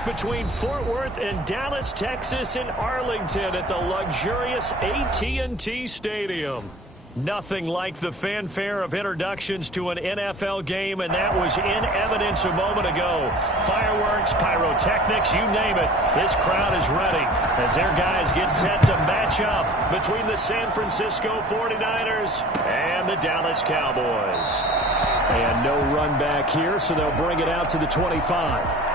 match between Fort Worth and Dallas, Texas in Arlington at the luxurious AT&T Stadium. Nothing like the fanfare of introductions to an NFL game, and that was in evidence a moment ago. Fireworks, pyrotechnics, you name it. This crowd is ready as their guys get set to match up between the San Francisco 49ers and the Dallas Cowboys. And no run back here, so they'll bring it out to the 25.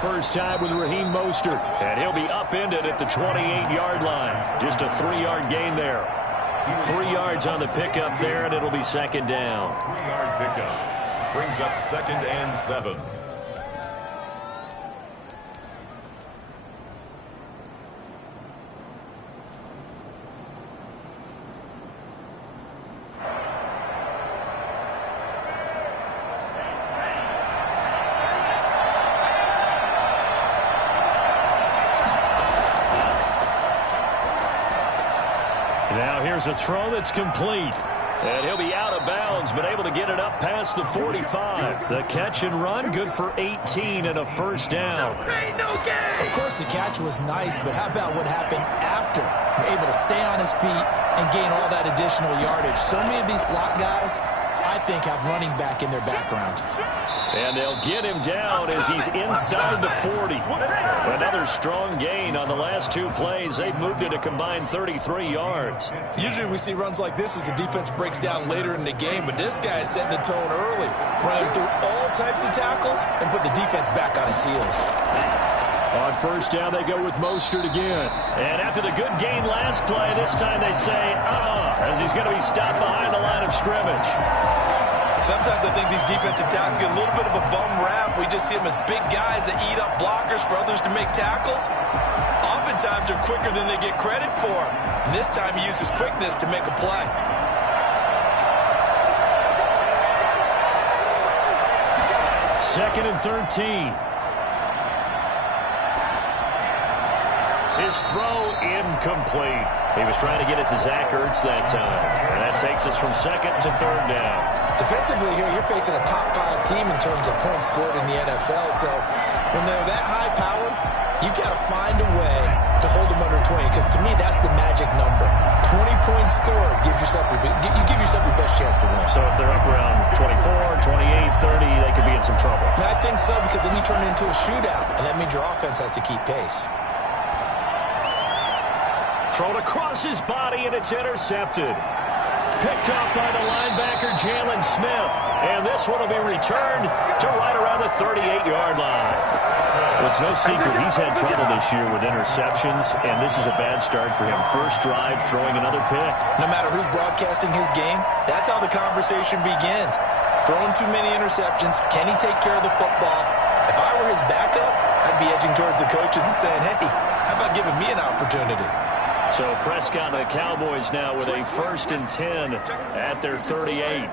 First time with Raheem Mostert, and he'll be upended at the 28-yard line. Just a 3-yard gain there. 3 yards on the pickup there, and it'll be second down. 3-yard pickup brings up 2nd and 7. Here's a throw that's complete. And he'll be out of bounds, but able to get it up past the 45. The catch and run, good for 18 and a first down. Of course, the catch was nice, but how about what happened after? Able to stay on his feet and gain all that additional yardage. So many of these slot guys, I think, have running back in their background. And they'll get him down as he's inside the 40. Another strong gain on the last 2 plays. They've moved it a combined 33 yards. Usually we see runs like this as the defense breaks down later in the game, but this guy is setting the tone early, running through all types of tackles and put the defense back on its heels. On first down, they go with Mostert again. And after the good gain last play, this time they say, as he's going to be stopped behind the line of scrimmage. Sometimes I think these defensive tackles get a little bit of a bum rap. We just see them as big guys that eat up blockers for others to make tackles. Oftentimes they're quicker than they get credit for. And this time he uses quickness to make a play. Second and 13. His throw incomplete. He was trying to get it to Zach Ertz that time. And that takes us from second to third down. Defensively here, you're facing a top 5 team in terms of points scored in the NFL. So when they're that high powered, you've got to find a way to hold them under 20. Because to me, that's the magic number. 20 points scored gives yourself you give yourself your best chance to win. So if they're up around 24, 28, 30, they could be in some trouble. I think so, because then you turn it into a shootout, and that means your offense has to keep pace. Thrown across his body, and it's intercepted. Picked off by the linebacker, Jalen Smith. And this one will be returned to right around the 38-yard line. Well, it's no secret he's had trouble this year with interceptions, and this is a bad start for him. First drive, throwing another pick. No matter who's broadcasting his game, that's how the conversation begins. Throwing too many interceptions. Can he take care of the football? If I were his backup, I'd be edging towards the coaches and saying, hey, how about giving me an opportunity? So Prescott and the Cowboys now with a 1st and 10 at their 38.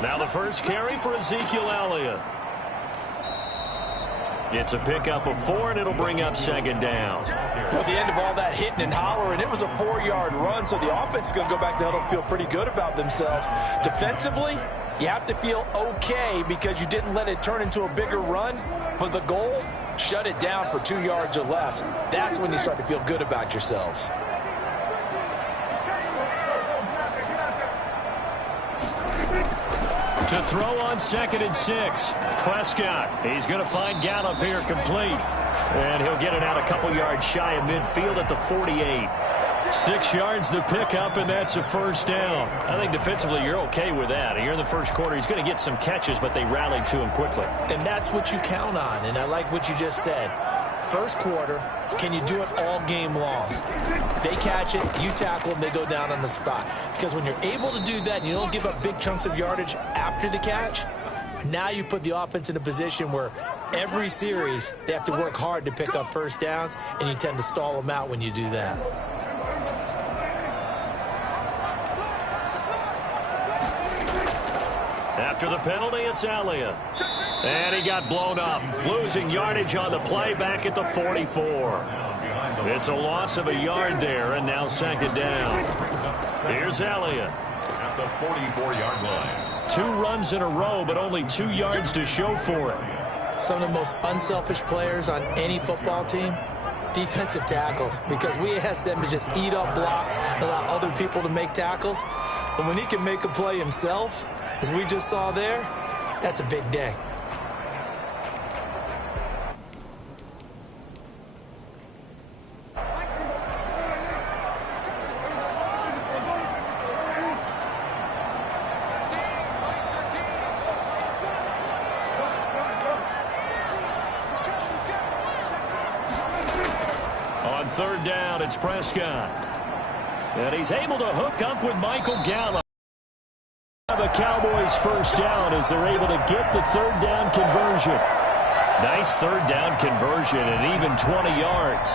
Now the first carry for Ezekiel Elliott. It's a pickup of 4, and it'll bring up second down. Well, at the end of all that hitting and hollering, it was a 4-yard run, so the offense is going to go back to huddle and feel pretty good about themselves. Defensively, you have to feel okay because you didn't let it turn into a bigger run, but the goal, shut it down for 2 yards or less. That's when you start to feel good about yourselves. To throw on 2nd and 6. Prescott. He's going to find Gallup here complete. And he'll get it out a couple yards shy of midfield at the 48. 6 yards the pickup, and that's a first down. I think defensively you're okay with that. Here in the first quarter, he's going to get some catches, but they rallied to him quickly. And that's what you count on, and I like what you just said. First quarter, can you do it all game long? They catch it, you tackle them, they go down on the spot. Because when you're able to do that and you don't give up big chunks of yardage after the catch, now you put the offense in a position where every series they have to work hard to pick up first downs, and you tend to stall them out when you do that. After the penalty, it's Elliott. And he got blown up, losing yardage on the play back at the 44. It's a loss of a yard there, and now second down. Here's Elliott. At the 44-yard line. 2 runs in a row, but only 2 yards to show for it. Some of the most unselfish players on any football team, defensive tackles, because we ask them to just eat up blocks, allow other people to make tackles. But when he can make a play himself, as we just saw there, that's a big day. On third down, it's Prescott. And he's able to hook up with Michael Gallup. The Cowboys first down as they're able to get the third down conversion. Nice third down conversion and even 20 yards.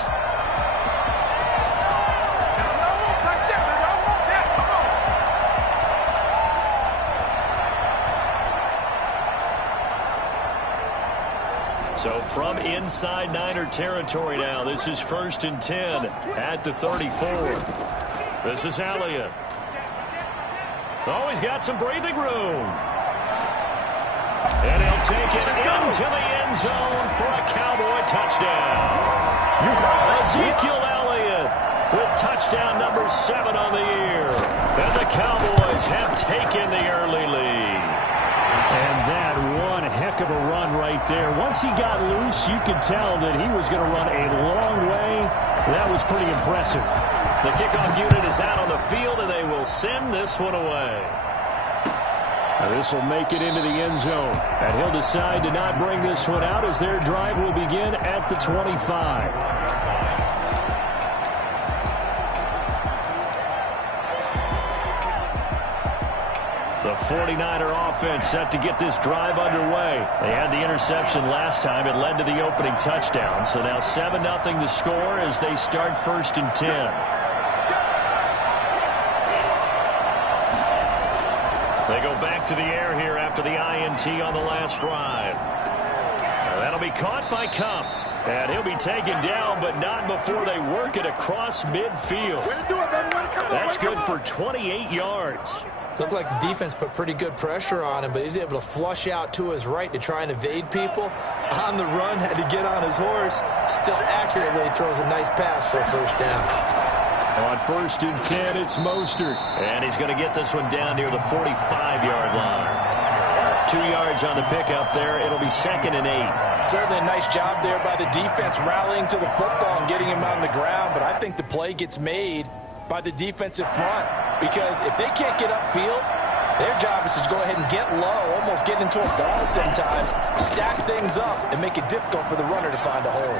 So from inside Niner territory now, this is 1st and 10 at the 34. This is Elliott. Oh, he's got some breathing room. And he'll take it into the end zone for a Cowboy touchdown. Ezekiel Elliott with touchdown number 7 on the year. And the Cowboys have taken the early lead. And that one heck of a run right there. Once he got loose, you could tell that he was going to run a long way. That was pretty impressive. The kickoff unit is out on the field, and they will send this one away. This will make it into the end zone. And he'll decide to not bring this one out as their drive will begin at the 25. The 49er offense set to get this drive underway. They had the interception last time. It led to the opening touchdown. So now 7-0 to score as they start 1st and 10. They go back to the air here after the INT on the last drive. That'll be caught by Kupp. And he'll be taken down, but not before they work it across midfield. That's good for 28 yards. Looked like the defense put pretty good pressure on him, but he's able to flush out to his right to try and evade people. On the run, had to get on his horse. Still accurately throws a nice pass for a first down. On 1st and 10, it's Mostert. And he's going to get this one down near the 45-yard line. 2 yards on the pickup there. It'll be 2nd and 8. Certainly a nice job there by the defense rallying to the football and getting him on the ground, but I think the play gets made by the defensive front, because if they can't get upfield, their job is to go ahead and get low, almost get into a ball sometimes, stack things up, and make it difficult for the runner to find a hole.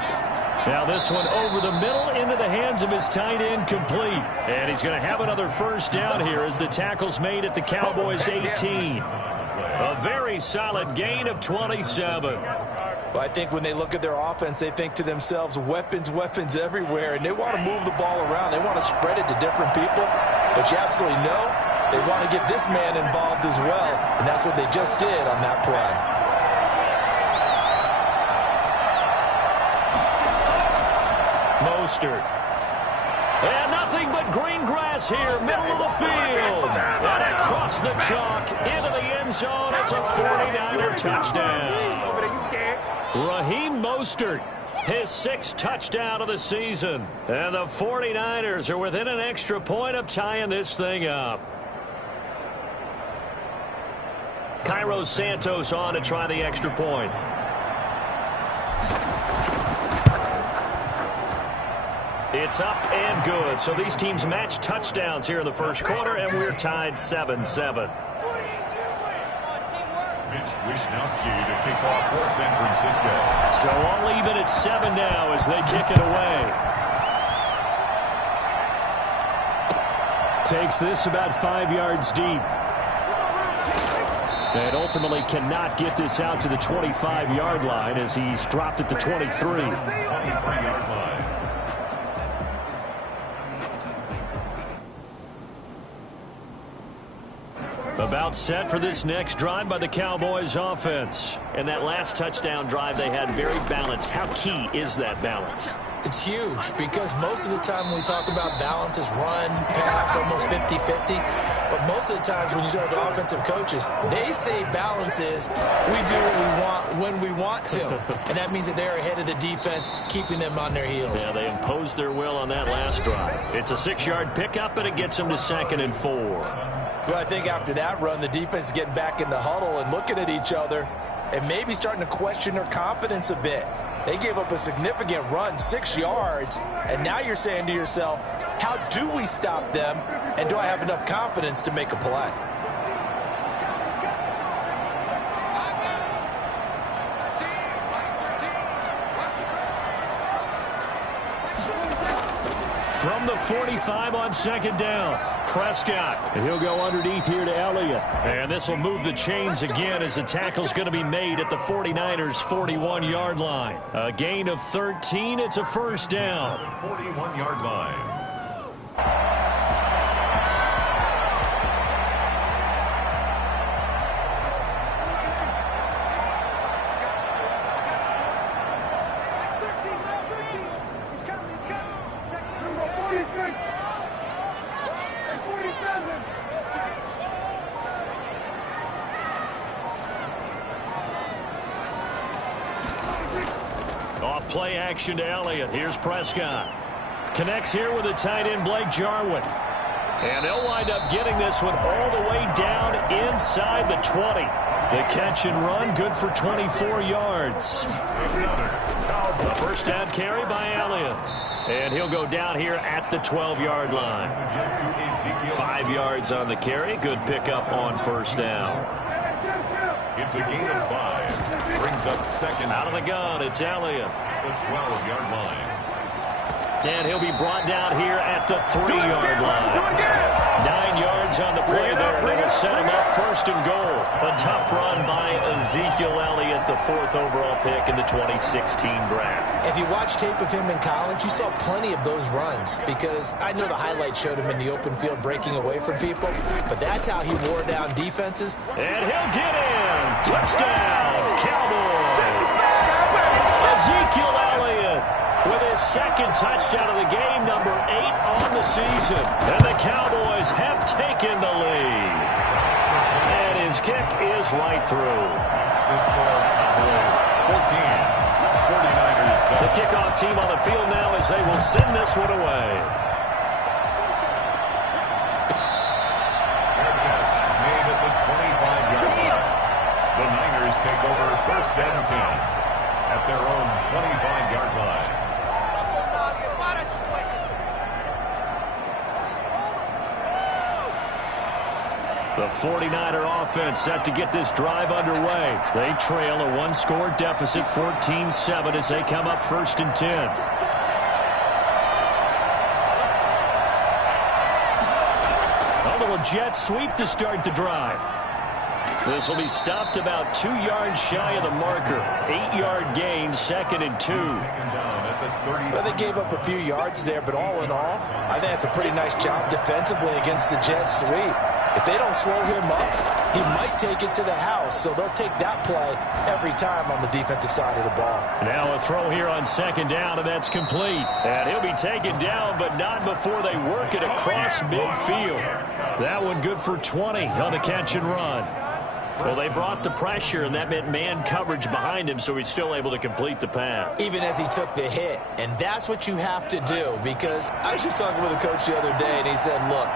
Now this one over the middle into the hands of his tight end, complete. And he's going to have another first down here as the tackle's made at the Cowboys' 18. A very solid gain of 27. Well, I think when they look at their offense, they think to themselves, weapons, weapons everywhere, and they want to move the ball around. They want to spread it to different people, but you absolutely know they want to get this man involved as well, and that's what they just did on that play. Mostert. And nothing but green grass here, middle of the field. And across the chalk, into the end zone. It's a 49er touchdown. Raheem Mostert, his 6th touchdown of the season. And the 49ers are within an extra point of tying this thing up. Cairo Santos on to try the extra point. It's up and good. So these teams match touchdowns here in the first quarter, and we're tied 7-7. Mitch Wishnowsky to kick off for San Francisco. So all even at 7 now as they kick it away. Takes this about 5 yards deep. And ultimately cannot get this out to the 25-yard line as he's dropped at the 23. 23-yard line. About set for this next drive by the Cowboys offense. And that last touchdown drive they had very balanced. How key is that balance? It's huge because most of the time when we talk about balance is run, pass, almost 50-50. But most of the times when you talk to offensive coaches, they say balance is we do what we want when we want to. And that means that they're ahead of the defense, keeping them on their heels. Yeah, they imposed their will on that last drive. It's a 6-yard pickup, and it gets them to 2nd and 4. So I think after that run, the defense is getting back in the huddle and looking at each other and maybe starting to question their confidence a bit. They gave up a significant run, 6 yards, and now you're saying to yourself, how do we stop them, and do I have enough confidence to make a play? From the 45 on 2nd down, Prescott. And he'll go underneath here to Elliott. And this will move the chains again as the tackle's going to be made at the 49ers' 41-yard line. A gain of 13. It's a 1st down. 41-yard line. Off play action to Elliott. Here's Prescott. Connects here with the tight end Blake Jarwin. And they'll wind up getting this one all the way down inside the 20. The catch and run, good for 24 yards. The first down carry by Elliott. And he'll go down here at the 12-yard line. 5 yards on the carry. Good pickup on 1st down. It's a gain of 5. Brings up 2nd. Out of the gun, it's Elliott. The 12-yard line. And he'll be brought down here at the 3-yard line. 9 yards on the play there. That'll set him up 1st and goal. A tough run by Ezekiel Elliott, the 4th overall pick in the 2016 draft. If you watch tape of him in college, you saw plenty of those runs because I know the highlights showed him in the open field breaking away from people, but that's how he wore down defenses. And he'll get in. Touchdown, Cowboys. Ezekiel Elliott with his 2nd touchdown of the game, number 8 on the season. And the Cowboys have taken the lead. And his kick is right through. The score, Cowboys 14, 49ers 7. The kickoff team on the field now as they will send this one away. Fair catch made at the 25-yard line. The Niners take over 1st and 10 at their own 25-yard line. The 49er offense set to get this drive underway. They trail a 1-score deficit, 14-7, as they come up 1st and 10. A little jet sweep to start the drive. This will be stopped about 2 yards shy of the marker. 8-yard gain, 2nd and 2. Well, they gave up a few yards there, but all in all, I think that's a pretty nice job defensively against the jet sweep. If they don't slow him up, he might take it to the house, so they'll take that play every time on the defensive side of the ball. Now a throw here on 2nd down, and that's complete. And he'll be taken down, but not before they work it across midfield. That one good for 20 on the catch and run. Well, they brought the pressure, and that meant man coverage behind him, so he's still able to complete the pass. Even as he took the hit, and that's what you have to do, because I was just talking with a coach the other day, and he said, look,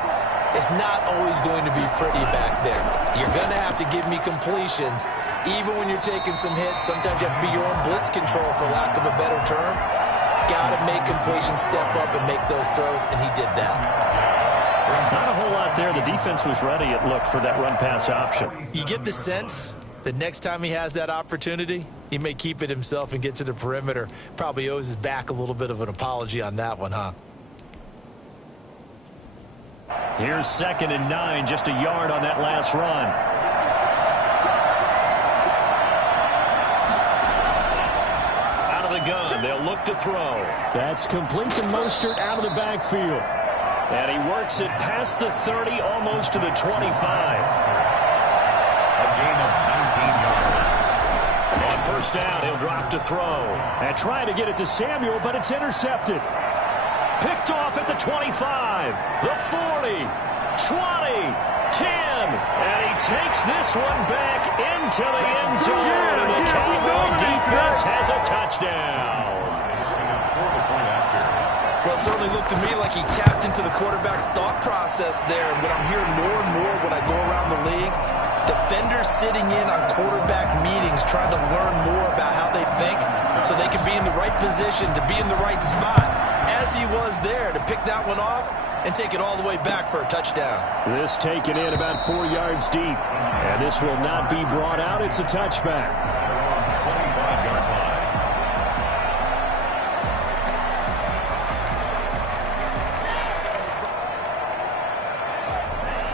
it's not always going to be pretty back there. You're going to have to give me completions. Even when you're taking some hits, sometimes you have to be your own blitz control, for lack of a better term. Got to make completions, step up, and make those throws, and he did that. Not a whole lot there. The defense was ready, it looked, for that run-pass option. You get the sense that next time he has that opportunity, he may keep it himself and get to the perimeter. Probably owes his back a little bit of an apology on that one, huh? Here's 2nd and 9, just a yard on that last run. Out of the gun, they'll look to throw. That's complete to Mostert out of the backfield. And he works it past the 30, almost to the 25. first down, he'll drop to throw. And trying to get it to Samuel, but it's intercepted. Picked off at the 25, the 40, 20, 10. And he takes this one back into the end zone. And the Cowboy defense has a touchdown. Well, it certainly looked to me like he tapped into the quarterback's thought process there. And what I'm hearing more and more when I go around the league, defenders sitting in on quarterback meetings trying to learn more about how they think so they can be in the right position to be in the right spot, as he was there to pick that one off and take it all the way back for a touchdown. This taken in about 4 yards deep. And this will not be brought out. It's a touchback. 25-yard line.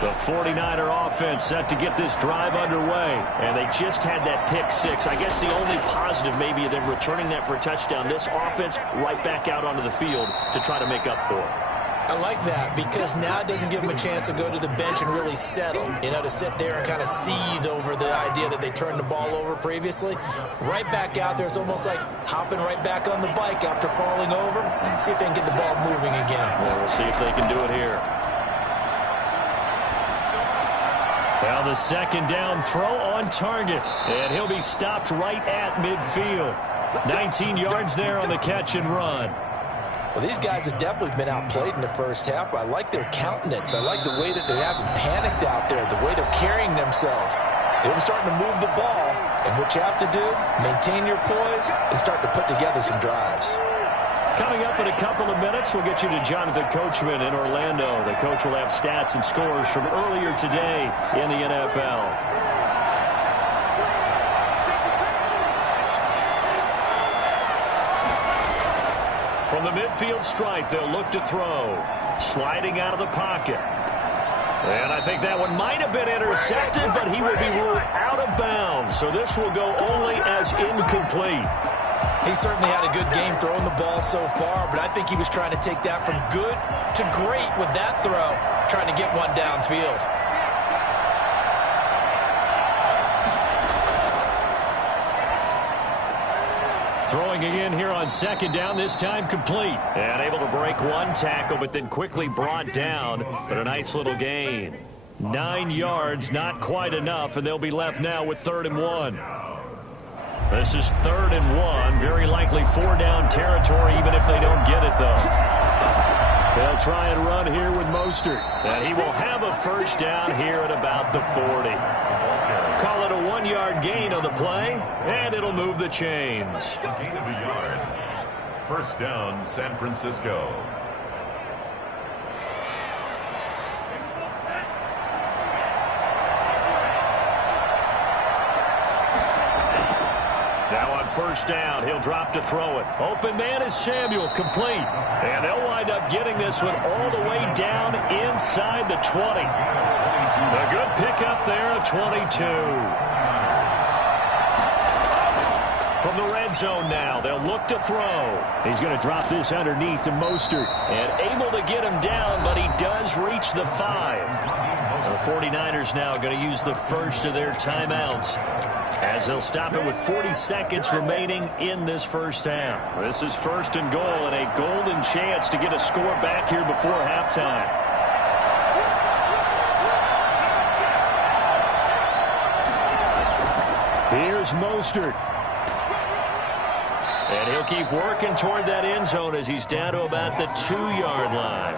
The 49er offense set to get this drive underway. And they just had that pick six. I guess the only positive maybe of them returning that for a touchdown. This offense right back out onto the field to try to make up for it. I like that because now it doesn't give them a chance to go to the bench and really settle. You know, to sit there and kind of seethe over the idea that they turned the ball over previously. Right back out there. It's almost like hopping right back on the bike after falling over. See if they can get the ball moving again. Well, we'll see if they can do it here. Well, the second down throw on target. And he'll be stopped right at midfield. 19 yards there on the catch and run. Well, these guys have definitely been outplayed in the first half. I like their countenance. I like the way that they haven't panicked out there, the way they're carrying themselves. They're starting to move the ball, and what you have to do, maintain your poise and start to put together some drives. Coming up in a couple of minutes, we'll get you to Jonathan Coachman in Orlando. The coach will have stats and scores from earlier today in the NFL. From the midfield stripe, they'll look to throw. Sliding out of the pocket. And I think that one might have been intercepted, but he will be ruled out of bounds. So this will go only as incomplete. He certainly had a good game throwing the ball so far, but I think he was trying to take that from good to great with that throw, trying to get one downfield. Throwing again here on second down, this time complete. And able to break one tackle, but then quickly brought down. But a nice little gain. 9 yards, not quite enough, and they'll be left now with 3rd and 1. This is 3rd and 1. Very likely 4 down territory, even if they don't get it, though. They'll try and run here with Mostert. And he will have a first down here at about the 40. Call it a 1-yard gain on the play, and it'll move the chains. Gain of a yard. First down, San Francisco. Now on first down, he'll drop to throw it. Open man is Samuel, complete. And they'll wind up getting this one all the way down inside the 20. A good pickup there at 22. From the red zone now, they'll look to throw. He's going to drop this underneath to Mostert. And able to get him down, but he does reach the 5. The 49ers now going to use the first of their timeouts, as they'll stop it with 40 seconds remaining in this first half. This is 1st and goal, and a golden chance to get a score back here before halftime. Here's Mostert. And he'll keep working toward that end zone as he's down to about the 2-yard line.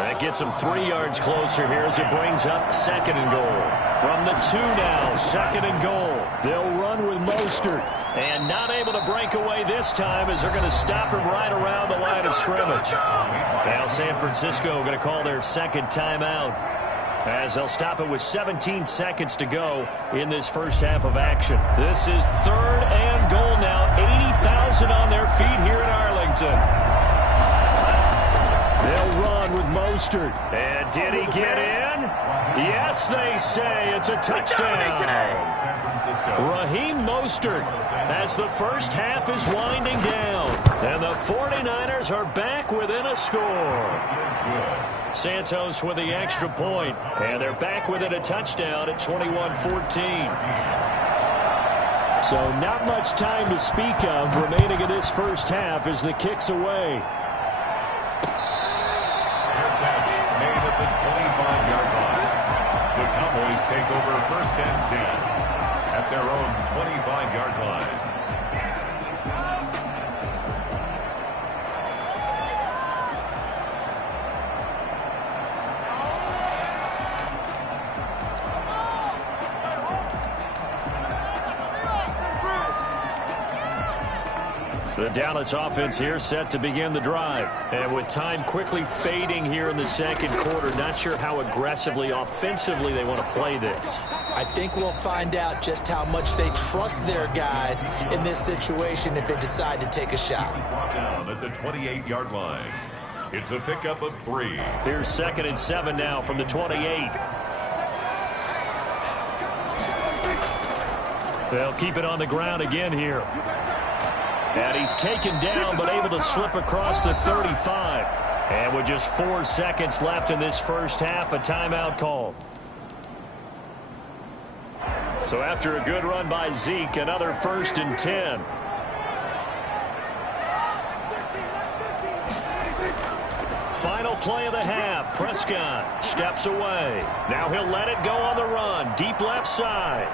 That gets him 3 yards closer here as it brings up 2nd and goal. From the 2 now, 2nd and goal. They'll run with Mostert. And not able to break away this time as they're going to stop him right around the line of scrimmage. Now San Francisco going to call their second timeout, as they'll stop it with 17 seconds to go in this first half of action. This is 3rd and goal now. 80,000 on their feet here in Arlington. They'll run with Mostert. And did he get in? Yes, they say it's a touchdown. Raheem Mostert, as the first half is winding down. And the 49ers are back within a score. Santos with the extra point, and they're back within a touchdown at 21-14. So not much time to speak of remaining in this first half as the kick's away. Fair catch made at the 25-yard line. The Cowboys take over first and 10 at their own 25-yard line. The Dallas offense here set to begin the drive. And with time quickly fading here in the second quarter, not sure how aggressively, offensively they want to play this. I think we'll find out just how much they trust their guys in this situation if they decide to take a shot. Down at the 28-yard line. It's a pickup of 3. Here's 2nd and 7 now from the 28. They'll keep it on the ground again here. And he's taken down but able to slip across the 35. And with just 4 seconds left in this first half, a timeout call. So after a good run by Zeke, another 1st and 10. Final play of the half. Prescott steps away. Now he'll let it go on the run. Deep left side.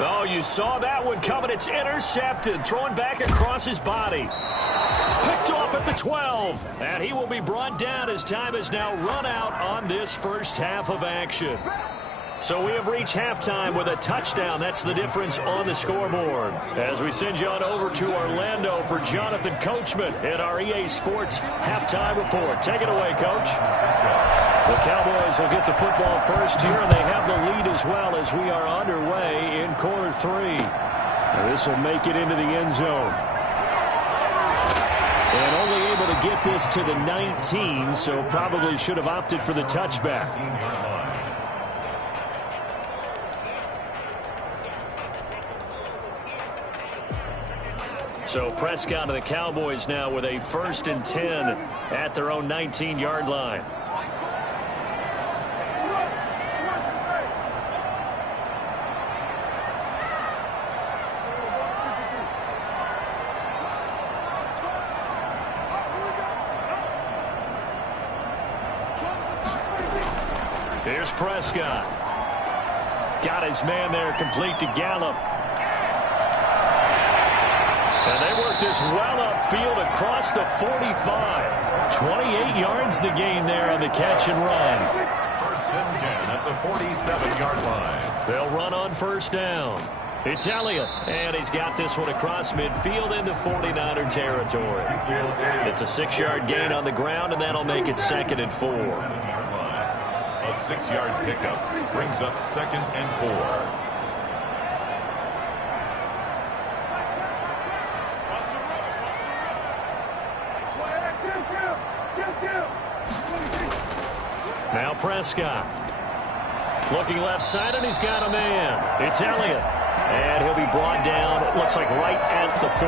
Oh, you saw that one coming. It's intercepted. Throwing back across his body. Picked off at the 12. And he will be brought down as time has now run out on this first half of action. So we have reached halftime with a touchdown. That's the difference on the scoreboard. As we send you on over to Orlando for Jonathan Coachman at our EA Sports Halftime Report. Take it away, Coach. The Cowboys will get the football first here, and they have the lead as well as we are underway in quarter 3. This will make it into the end zone. And only able to get this to the 19, so probably should have opted for the touchback. So Prescott and the Cowboys now with a 1st and 10 at their own 19-yard line. Here's Prescott. Got his man there complete to Gallup. And they work this well upfield across the 45. 28 yards the gain there on the catch and run. 1st and 10 at the 47-yard line. They'll run on 1st down. It's Elliott, and he's got this one across midfield into 49er territory. It's a 6-yard gain on the ground, and that'll make it 2nd and 4. A 6-yard pickup brings up 2nd and 4. Now Prescott. Looking left side, and he's got a man. It's Elliott. And he'll be brought down, it looks like right at the 40.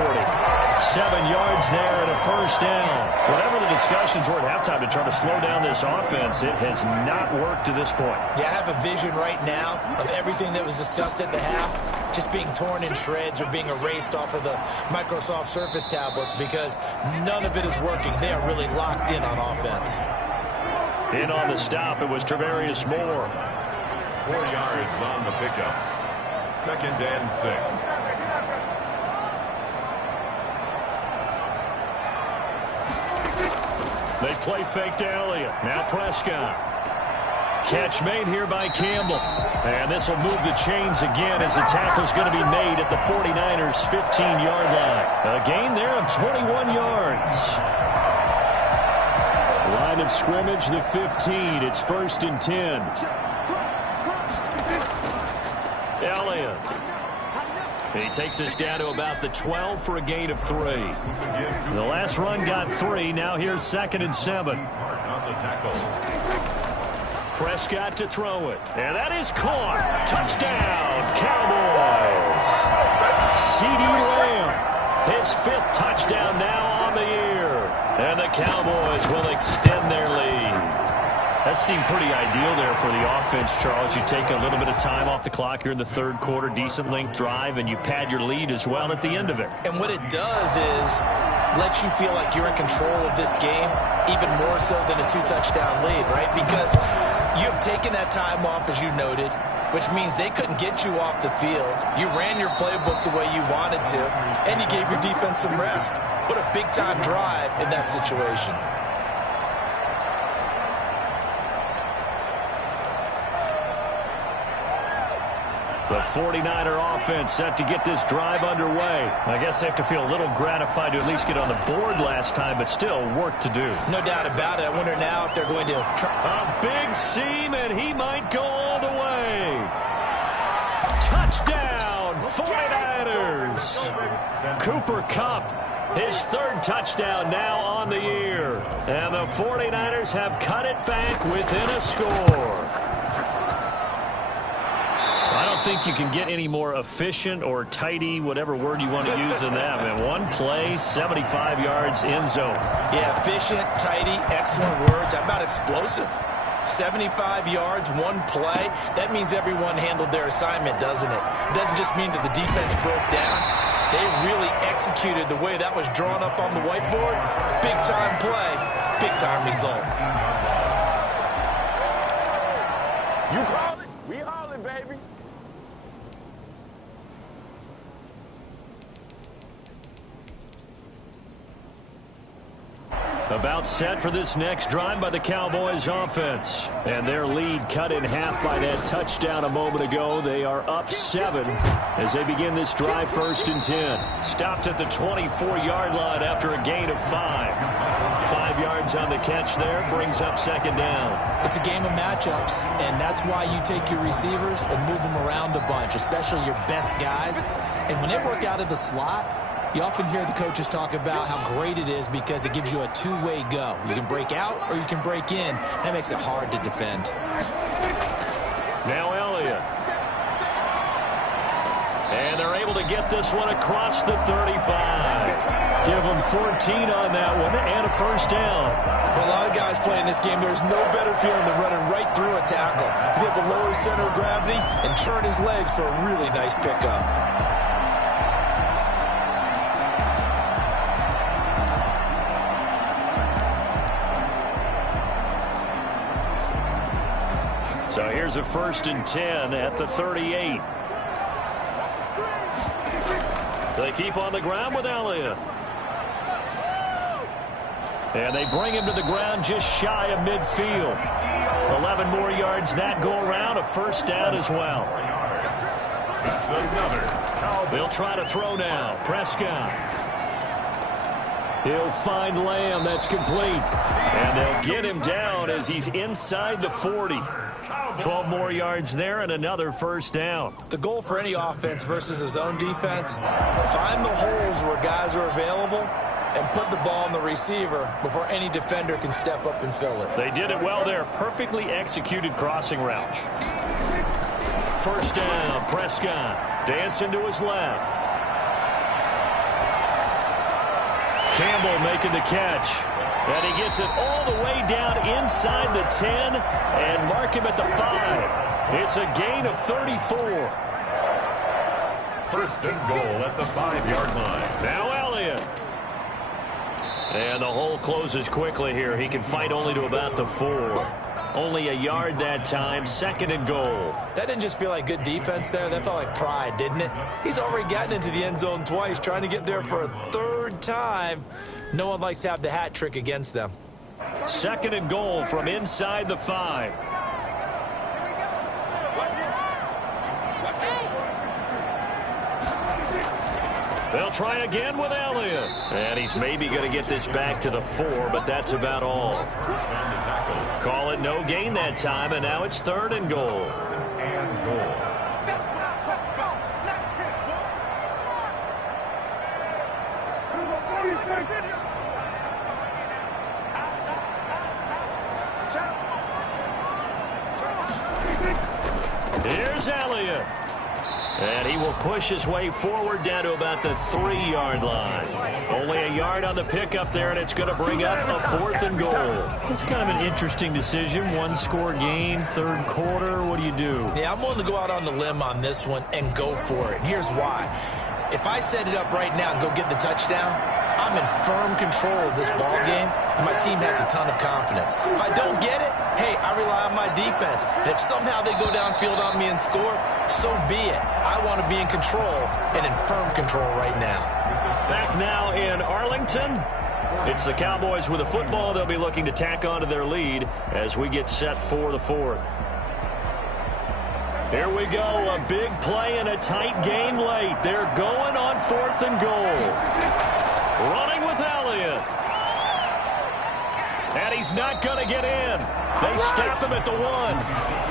7 yards there and a 1st down. Whatever the discussions were at halftime to try to slow down this offense, it has not worked to this point. Yeah, I have a vision right now of everything that was discussed at the half just being torn in shreds or being erased off of the Microsoft Surface tablets because none of it is working. They are really locked in on offense. In on the stop, it was Travarius Moore. 4 yards on the pickup. 2nd and 6. They play fake to Elliott. Now Prescott. Catch made here by Campbell. And this will move the chains again as the tackle's going to be made at the 49ers' 15-yard line. A gain there of 21 yards. Line of scrimmage, the 15. It's 1st and 10. Elliott. He takes us down to about the 12 for a gain of 3. The last run got 3. Now here's 2nd and 7. Mark on the tackle. Prescott to throw it. And that is caught. Touchdown, Cowboys. CeeDee Lamb. His 5th touchdown now on the year. And the Cowboys will extend their lead. That seemed pretty ideal there for the offense, Charles. You take a little bit of time off the clock here in the third quarter, decent length drive, and you pad your lead as well at the end of it. And what it does is let you feel like you're in control of this game, even more so than a 2-touchdown lead, right? Because you have taken that time off, as you noted, which means they couldn't get you off the field. You ran your playbook the way you wanted to, and you gave your defense some rest. What a big-time drive in that situation. The 49er offense set to get this drive underway. I guess they have to feel a little gratified to at least get on the board last time, but still work to do. No doubt about it. I wonder now if they're going to try. A big seam, and he might go all the way. Touchdown, 49ers. Cooper Kupp, his third touchdown now on the year. And the 49ers have cut it back within a score. I don't think you can get any more efficient or tidy, whatever word you want to use in that. And one play, 75 yards in zone. Yeah, efficient, tidy, excellent words. How about explosive? 75 yards, one play. That means everyone handled their assignment, doesn't it? It doesn't just mean that the defense broke down. They really executed the way that was drawn up on the whiteboard. Big-time play, big-time result. You call it, we haul it, baby. About set for this next drive by the Cowboys offense. And their lead cut in half by that touchdown a moment ago. They are up 7 as they begin this drive, 1st and 10. Stopped at the 24-yard line after a gain of 5. 5 yards on the catch there, brings up 2nd down. It's a game of matchups, and that's why you take your receivers and move them around a bunch, especially your best guys. And when they work out of the slot, you often hear the coaches talk about how great it is because it gives you a two-way go. You can break out or you can break in. That makes it hard to defend. Now Elliott. And they're able to get this one across the 35. Give them 14 on that one and a 1st down. For a lot of guys playing this game, there's no better feeling than running right through a tackle. He's able to lower his center of gravity and turn his legs for a really nice pickup. So here's a 1st and 10 at the 38. They keep on the ground with Elliott. And they bring him to the ground just shy of midfield. 11 more yards that go around, a 1st down as well. They'll try to throw now. Prescott. He'll find Lamb. That's complete. And they'll get him down as he's inside the 40. 12 more yards there and another 1st down. The goal for any offense versus a zone defense, find the holes where guys are available and put the ball on the receiver before any defender can step up and fill it. They did it well there. Perfectly executed crossing route. 1st down, Prescott. Dancing to his left. Campbell making the catch. And he gets it all the way down inside the 10 and mark him at the 5. It's a gain of 34. 1st and goal at the 5-yard line. Now Elliott. And the hole closes quickly here. He can fight only to about the 4. Only a yard that time. 2nd and goal. That didn't just feel like good defense there. That felt like pride, didn't it? He's already gotten into the end zone twice, trying to get there for a 3rd time. No one likes to have the hat trick against them. 2nd and goal from inside the 5. They'll try again with Elliott. And he's maybe going to get this back to the 4, but that's about all. Call it no gain that time, and now it's 3rd and goal. Here's Elliott. And he will push his way forward down to about the 3-yard line. Only a yard on the pickup there, and it's going to bring up a 4th and goal. It's kind of an interesting decision. One-score game, third quarter. What do you do? Yeah, I'm willing to go out on the limb on this one and go for it. And here's why. If I set it up right now and go get the touchdown, I'm in firm control of this ball game, and my team has a ton of confidence. If I don't get it, hey, I rely on my defense. And if somehow they go downfield on me and score, so be it. I want to be in control and in firm control right now. Back now in Arlington. It's the Cowboys with a football. They'll be looking to tack on to their lead as we get set for the 4th. Here we go, a big play in a tight game late. They're going on 4th and goal. Running with Elliott. And he's not going to get in. They stop him at the 1.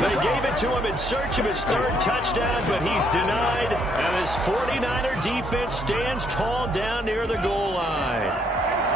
They gave it to him in search of his 3rd touchdown, but he's denied. And this 49er defense stands tall down near the goal line.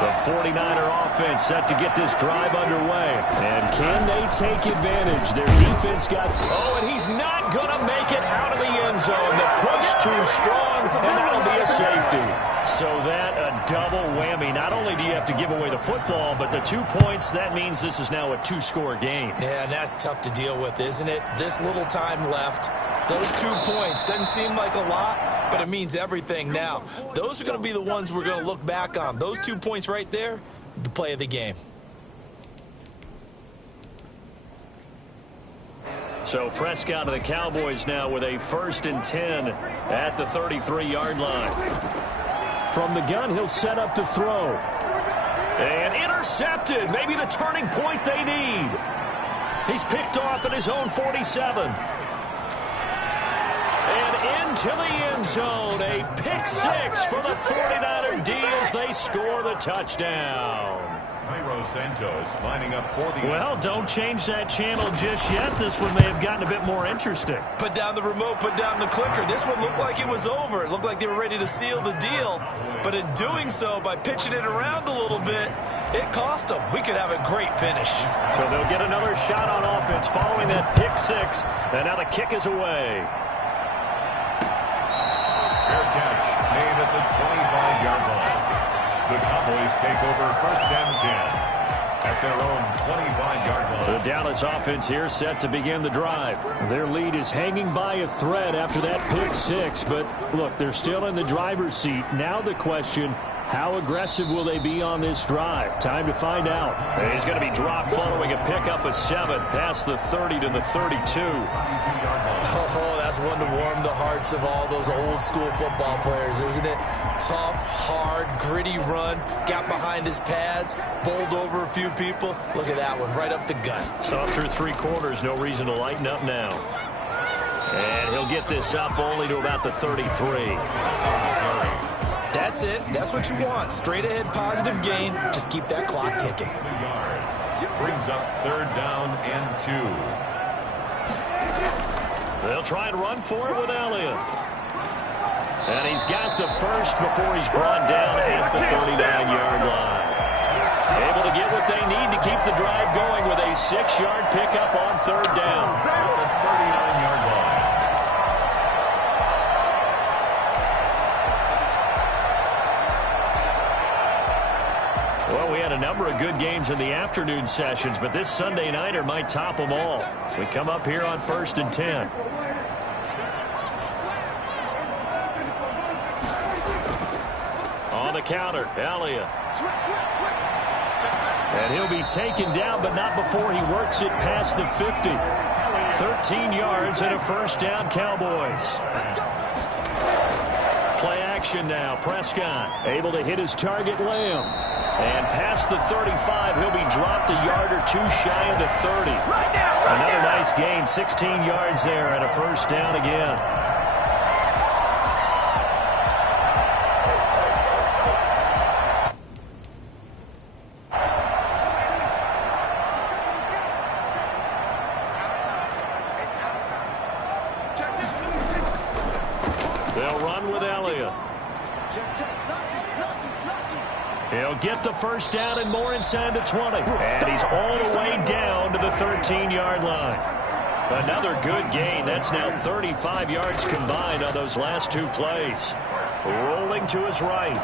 The 49er offense set to get this drive underway. And can they take advantage? Their defense got... Oh, and he's not going to make it out of the end zone. The push too strong, and that'll be a safety. So that a double whammy. Not only do you have to give away the football, but the 2 points, that means this is now a 2-score game. Yeah, and that's tough to deal with, isn't it? This little time left. Those 2 points doesn't seem like a lot, but it means everything now. Those are going to be the ones we're going to look back on. Those 2 points right there, the play of the game. So Prescott of the Cowboys now with a 1st and 10 at the 33-yard line. From the gun, he'll set up to throw. And intercepted. Maybe the turning point they need. He's picked off at his own 47. And into the end zone. A pick 6 for the 49er D as they score the touchdown. Cairo Santos lining up for the... Well, don't change that channel just yet. This one may have gotten a bit more interesting. Put down the remote, put down the clicker. This one looked like it was over. It looked like they were ready to seal the deal. But in doing so, by pitching it around a little bit, it cost them. We could have a great finish. So they'll get another shot on offense following that pick 6. And now the kick is away. Fair catch made at the 25-yard line. The Cowboys take over 1st and 10 at their own 25-yard line. The Dallas offense here set to begin the drive. Their lead is hanging by a thread after that pick 6, but look, they're still in the driver's seat. Now the question, how aggressive will they be on this drive? Time to find out. And he's going to be dropped following a pickup of 7 past the 30 to the 32. Oh, that's one to warm the hearts of all those old school football players, isn't it? Tough, hard, gritty run, got behind his pads, bowled over a few people. Look at that one, right up the gut. So through 3 quarters, no reason to lighten up now. And he'll get this up only to about the 33. That's it. That's what you want. Straight ahead positive gain. Just keep that clock ticking. Brings up 3rd down and 2. They'll try and run for it with Elliott. And he's got the first before he's brought down at the 39-yard line. Able to get what they need to keep the drive going with a 6-yard pickup on 3rd down. At the 39-yard line. Well, we had a number of good games in the afternoon sessions, but this Sunday nighter might top them all. So we come up here on 1st and 10. On the counter, Elliott. And he'll be taken down, but not before he works it past the 50. 13 yards and a 1st down, Cowboys. Play action now. Prescott able to hit his target, Lamb. And past the 35, he'll be dropped a yard or 2 shy of the 30. Another nice gain, 16 yards there and a 1st down again. They'll run with Elliott. He'll get the 1st down and more inside the 20. And he's all the way down to the 13-yard line. Another good gain. That's now 35 yards combined on those last two plays. Rolling to his right.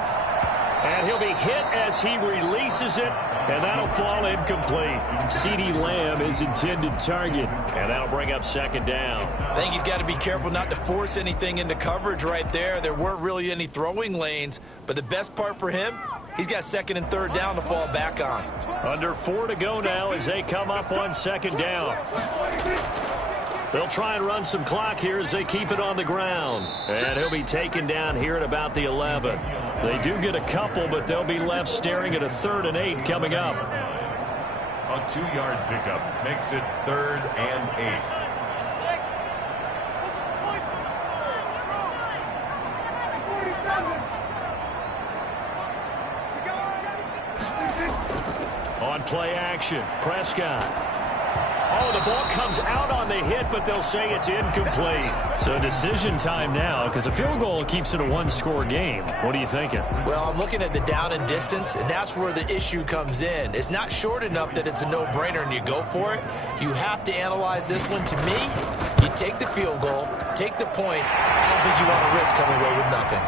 And he'll be hit as he releases it, and that'll fall incomplete. CeeDee Lamb is intended target, and that'll bring up second down. I think he's got to be careful not to force anything into coverage right there. There weren't really any throwing lanes, but the best part for him, he's got second and third down to fall back on. Under 4 to go now as they come up on second down. They'll try and run some clock here as they keep it on the ground. And he'll be taken down here at about the 11. They do get a couple, but they'll be left staring at a 3rd and 8 coming up. A 2-yard pickup makes it 3rd and 8. On play action, Prescott. Oh, the ball comes out on the hit, but they'll say it's incomplete. So decision time now, because a field goal keeps it a one-score game. What are you thinking? Well, I'm looking at the down and distance, and that's where the issue comes in. It's not short enough that it's a no-brainer and you go for it. You have to analyze this one. To me, you take the field goal, take the points. I don't think you want to risk coming away with nothing.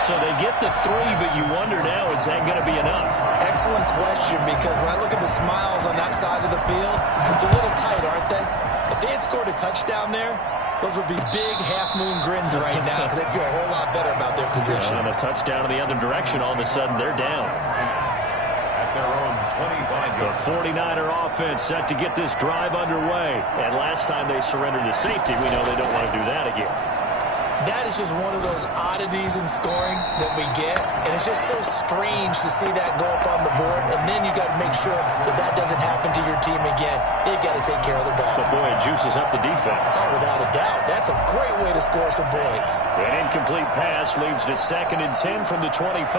So they get the 3, but you wonder now, is that going to be enough? Excellent question, because when I look at the smiles on that side of the field, it's a little tight, aren't they? If they had scored a touchdown there, those would be big half-moon grins right now because they'd feel a whole lot better about their position. And a touchdown in the other direction, all of a sudden they're down. At their own 25. The 49er offense set to get this drive underway. And last time they surrendered to safety, we know they don't want to do that again. That is just one of those oddities in scoring that we get, and it's just so strange to see that go up on the board, and then you got to make sure that that doesn't happen to your team again. They've got to take care of the ball. But boy, it juices up the defense. Oh, without a doubt. That's a great way to score some points. An incomplete pass leads to 2nd and 10 from the 25.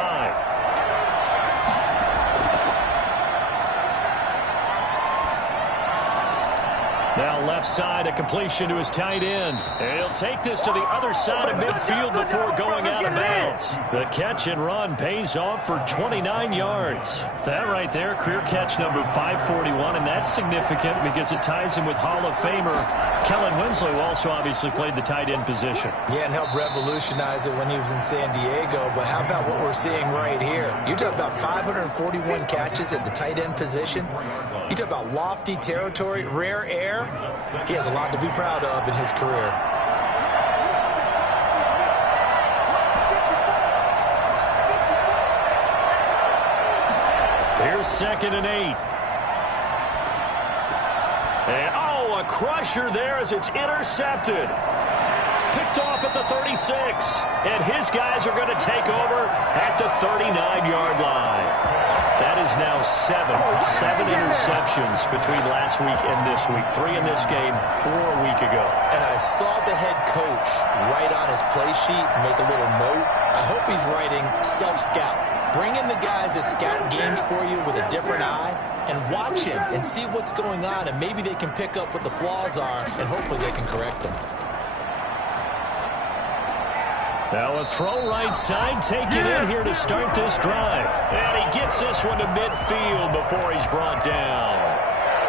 Now left side, a completion to his tight end. And he'll take this to the other side of midfield before going out of bounds. The catch and run pays off for 29 yards. That right there, career catch number 541, and that's significant because it ties him with Hall of Famer Kellen Winslow, who also obviously played the tight end position. Yeah, and helped revolutionize it when he was in San Diego. But how about what we're seeing right here? You talk about 541 catches at the tight end position. You talk about lofty territory, rare air. He has a lot to be proud of in his career. Here's 2nd and 8. And, oh, a crusher there as it's intercepted. Picked off at the 36. And his guys are going to take over at the 39-yard line. That is now 7 interceptions between last week and this week. 3 in this game, 4 a week ago. And I saw the head coach write on his play sheet, make a little note. I hope he's writing self-scout. Bring in the guys that scout games for you with a different eye and watch him and see what's going on, and maybe they can pick up what the flaws are, and hopefully they can correct them. Now a throw right side taken in here to start this drive. And he gets this one to midfield before he's brought down.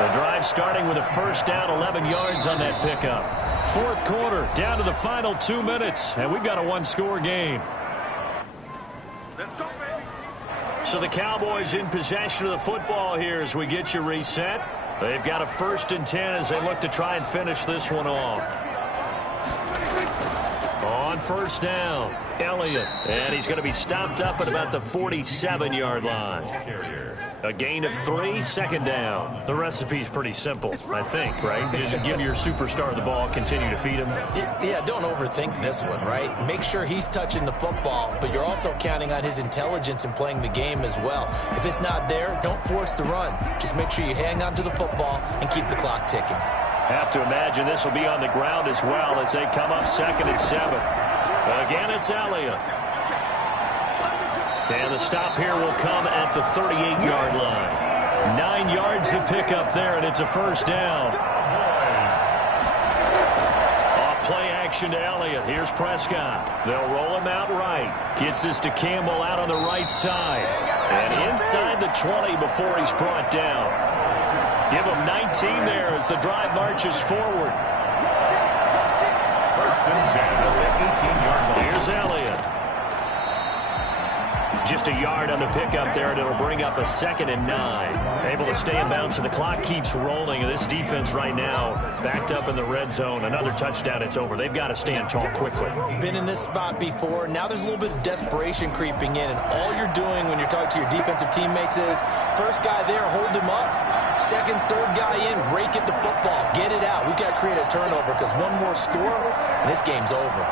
The drive starting with a first down, 11 yards on that pickup. 4th quarter, down to the final 2 minutes, and we've got a one-score game. So the Cowboys in possession of the football here as we get you reset. They've got a 1st and 10 as they look to try and finish this one off. On first down, Elliott. And he's going to be stopped up at about the 47-yard line. A gain of 3, 2nd down. The recipe's pretty simple, I think, right? Just give your superstar the ball, continue to feed him. Yeah, don't overthink this one, right? Make sure he's touching the football, but you're also counting on his intelligence in playing the game as well. If it's not there, don't force the run. Just make sure you hang on to the football and keep the clock ticking. Have to imagine this will be on the ground as well as they come up 2nd and 7. Again, it's Elliott. And the stop here will come at the 38-yard line. 9 yards to pick up there, and it's a first down. Off play action to Elliott. Here's Prescott. They'll roll him out right. Gets this to Campbell out on the right side. And inside the 20 before he's brought down. Give them 19 there as the drive marches forward. First and 10 at the 18-yard line. Here's Elliott. Just a yard on the pickup there, and it'll bring up a 2nd and 9. Able to stay in bounds, and the clock keeps rolling. And this defense right now backed up in the red zone. Another touchdown, it's over. They've got to stand tall quickly. Been in this spot before. Now there's a little bit of desperation creeping in, and all you're doing when you're talking to your defensive teammates is first guy there, hold him up. Second, third guy in, rake at the football. Get it out. We've got to create a turnover because one more score, and this game's over.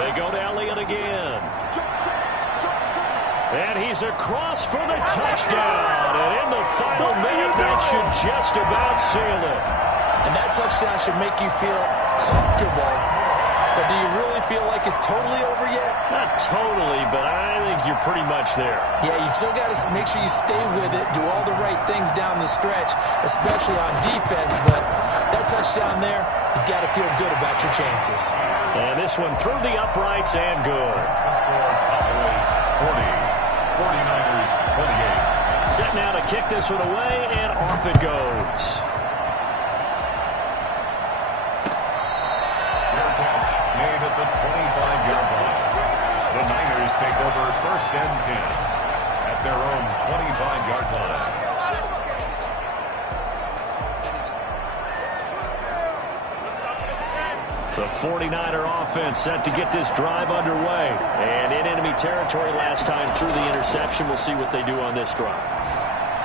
They go to Elliott again. And he's across for the touchdown. And in the final minute, that should just about seal it. And that touchdown should make you feel comfortable. But do you really feel like it's totally over yet? Not totally, but I think you're pretty much there. Yeah, you still got to make sure you stay with it, do all the right things down the stretch, especially on defense. But that touchdown there, you've got to feel good about your chances. And this one through the uprights and good. Cowboys 40, 49ers 28. Set now to kick this one away, and off it goes. Fair catch made at the 25-yard line. The Niners take over first and 10 at their own 25-yard line. The 49er offense set to get this drive underway. And in enemy territory last time through the interception. We'll see what they do on this drive.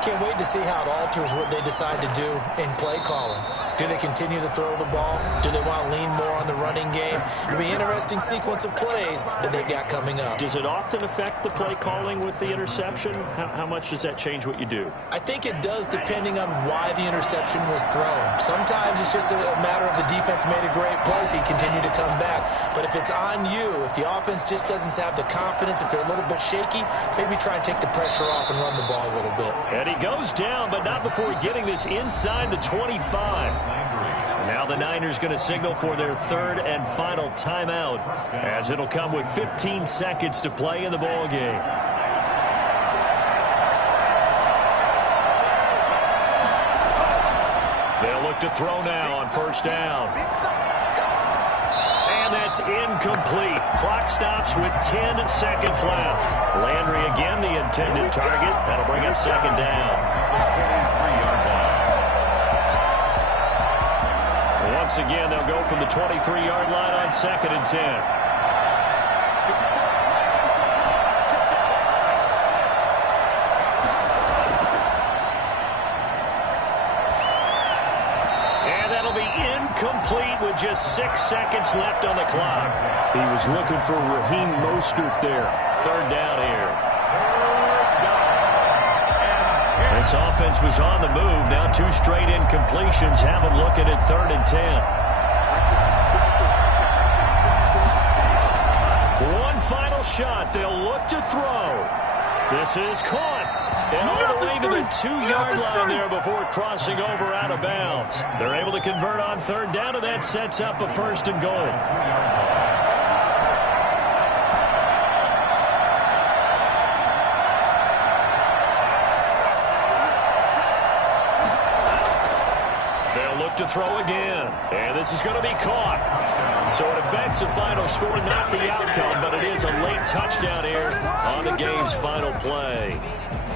Can't wait to see how it alters what they decide to do in play calling. Do they continue to throw the ball? Do they want to lean more on the running game? It'll be an interesting sequence of plays that they've got coming up. Does it often affect the play calling with the interception? How much does that change what you do? I think it does depending on why the interception was thrown. Sometimes it's just a matter of the defense made a great play, so you continue to come back. But if it's on you, if the offense just doesn't have the confidence, if they're a little bit shaky, maybe try and take the pressure off and run the ball a little bit. And he goes down, but not before getting this inside the 25. Now the Niners going to signal for their third and final timeout, as it'll come with 15 seconds to play in the ball game. They'll look to throw now on first down. And that's incomplete. Clock stops with 10 seconds left. Landry again the intended target. That'll bring up second down. Once again, they'll go from the 23-yard line on 2nd and 10. And that'll be incomplete with just 6 seconds left on the clock. He was looking for Raheem Mostert there. Third down here. This offense was on the move. Now 2 straight incompletions have them looking at 3rd and 10. One final shot. They'll look to throw. This is caught. And all the way to the 2-yard line there before crossing over out of bounds. They're able to convert on 3rd down, and that sets up a 1st and goal. To throw again, and this is going to be caught. So it affects the final score, not the outcome, but it is a late touchdown here on the game's final play.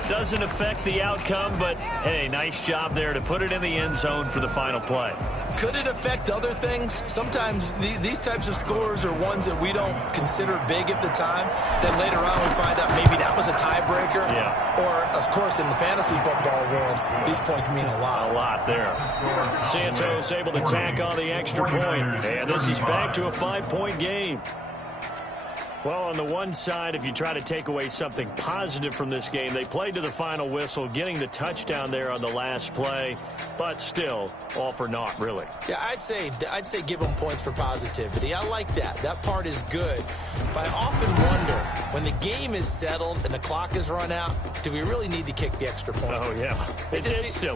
Doesn't affect the outcome, but hey, nice job there to put it in the end zone for the final play. Could it affect other things? Sometimes these types of scores are ones that we don't consider big at the time. Then later on we find out maybe that was a tiebreaker. Yeah. Or, of course, in the fantasy football world, these points mean a lot. A lot there. Santos able to tack on the extra point. And this is back to a 5-point game. Well, on the one side, if you try to take away something positive from this game, they played to the final whistle, getting the touchdown there on the last play, but still, all for naught, really. Yeah, I'd say give them points for positivity. I like that. That part is good. But I often wonder, when the game is settled and the clock is run out, do we really need to kick the extra point? Oh, yeah. It's silly.